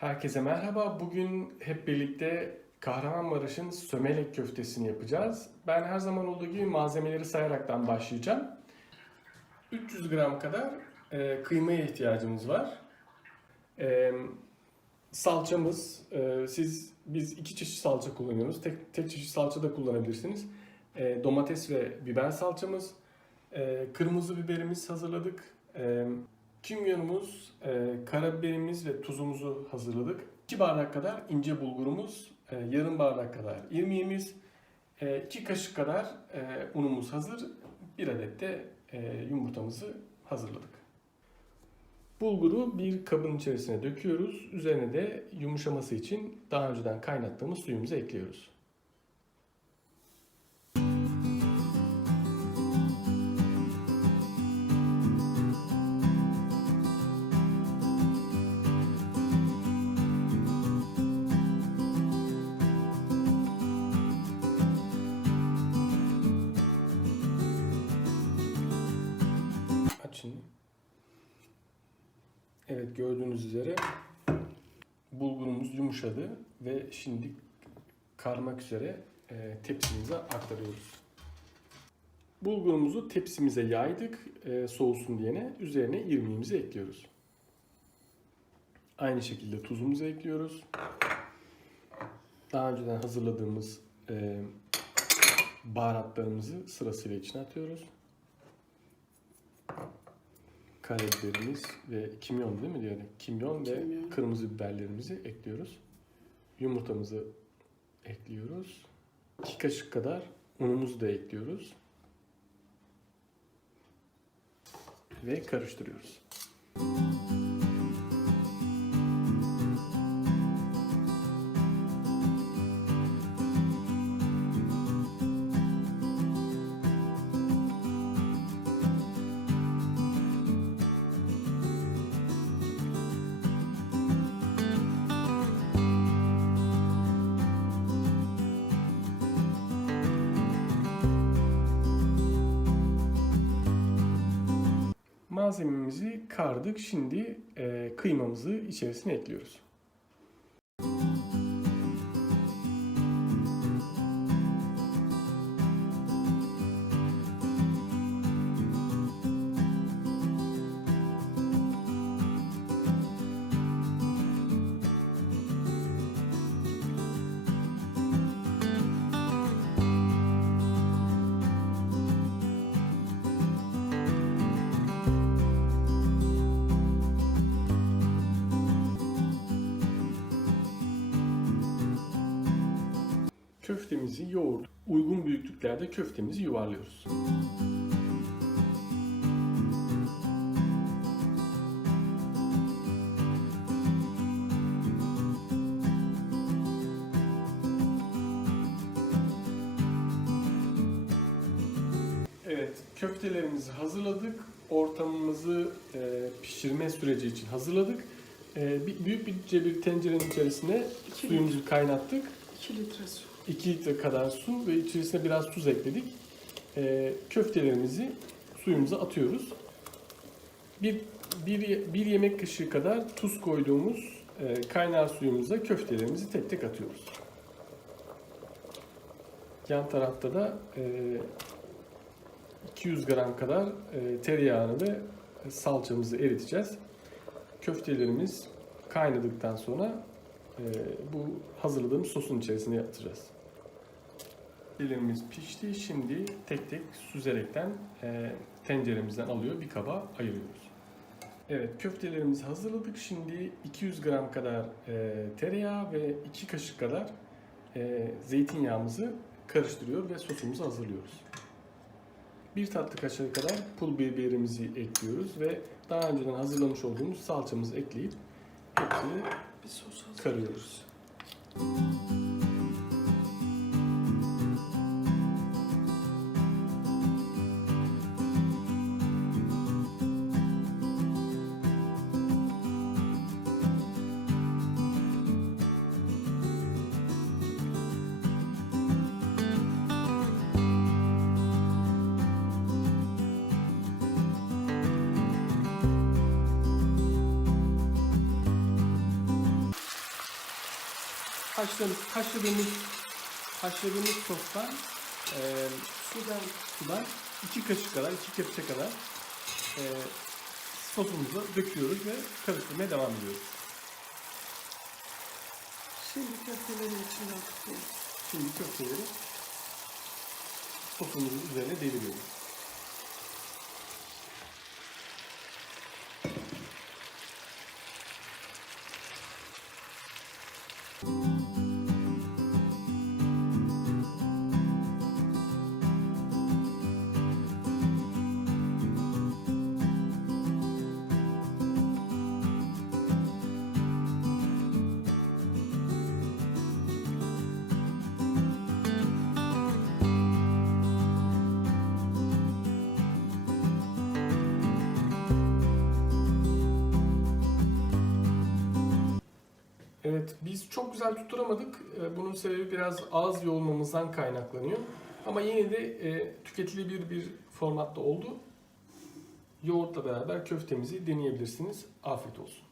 Herkese merhaba. Bugün hep birlikte Kahramanmaraş'ın sömelek köftesini yapacağız. Ben her zaman olduğu gibi malzemeleri sayaraktan başlayacağım. 300 gram kadar e, kıymaya ihtiyacımız var. E, salçamız, e, siz biz iki çeşit salça kullanıyoruz. Tek, tek çeşit salça da kullanabilirsiniz. E, domates ve biber salçamız, e, kırmızı biberimiz hazırladık. E, Kimyonumuz, e, karabiberimiz ve tuzumuzu hazırladık. 2 bardak kadar ince bulgurumuz, e, yarım bardak kadar irmiğimiz, 2 kaşık kadar e, unumuz hazır. Bir adet de e, yumurtamızı hazırladık. Bulguru bir kabın içerisine döküyoruz. Üzerine de yumuşaması için daha önceden kaynattığımız suyumuzu ekliyoruz. Aç şimdi. Evet gördüğünüz üzere bulgurumuz yumuşadı ve şimdi karmak üzere e, tepsimize aktarıyoruz. Bulgurumuzu tepsimize yaydık e, soğusun diyene. Üzerine irmiğimizi ekliyoruz. Aynı şekilde tuzumuzu ekliyoruz. Daha önceden hazırladığımız e, baharatlarımızı sırasıyla içine atıyoruz karabiberimiz ve kimyon değil mi diyelim? Kimyon ve Kimyon. kırmızı biberlerimizi ekliyoruz. Yumurtamızı ekliyoruz. 2 kaşık kadar unumuzu da ekliyoruz. Ve karıştırıyoruz. Malzememizi kardık. Şimdi e, kıymamızı içerisine ekliyoruz. Köftemizi yoğurt uygun büyüklüklerde köftemizi yuvarlıyoruz. Evet, köftelerimizi hazırladık. Ortamımızı e, pişirme süreci için hazırladık. E, bir, büyükçe bir tencerenin içerisine İki suyumuzu kaynattık. 2 litre su. 2 litre kadar su ve içerisine biraz tuz ekledik. Ee, köftelerimizi suyumuza atıyoruz. Bir, bir, bir yemek kaşığı kadar tuz koyduğumuz e, kaynar suyumuza köftelerimizi tek tek atıyoruz. Yan tarafta da e, 200 gram kadar e, tereyağını ve salçamızı eriteceğiz. Köftelerimiz kaynadıktan sonra e, bu hazırladığımız sosun içerisine yatıracağız. Köftelerimiz pişti. Şimdi tek tek süzerekten e, tenceremizden alıyor bir kaba ayırıyoruz. Evet köftelerimizi hazırladık. Şimdi 200 gram kadar e, tereyağı ve 2 kaşık kadar e, zeytinyağımızı karıştırıyor ve sosumuzu hazırlıyoruz. Bir tatlı kaşığı kadar pul biberimizi ekliyoruz ve daha önceden hazırlamış olduğumuz salçamızı ekleyip Bir sos hazır. karıyoruz. Haşladığımız, haşladığımız, haşladığımız sostan e, Sudan. sudan 2 kaşık kadar, 2 kepçe kadar e, sosumuzu döküyoruz ve karıştırmaya devam ediyoruz. Şimdi köftelerin içine atıyoruz. Şimdi köfteleri sosumuzun üzerine deviriyoruz. Biz çok güzel tutturamadık. Ee, Bunun sebebi biraz ağız yoğurmamızdan kaynaklanıyor. Ama yine de e, tüketilebilir bir formatta oldu. Yoğurtla beraber köftemizi deneyebilirsiniz. Afiyet olsun.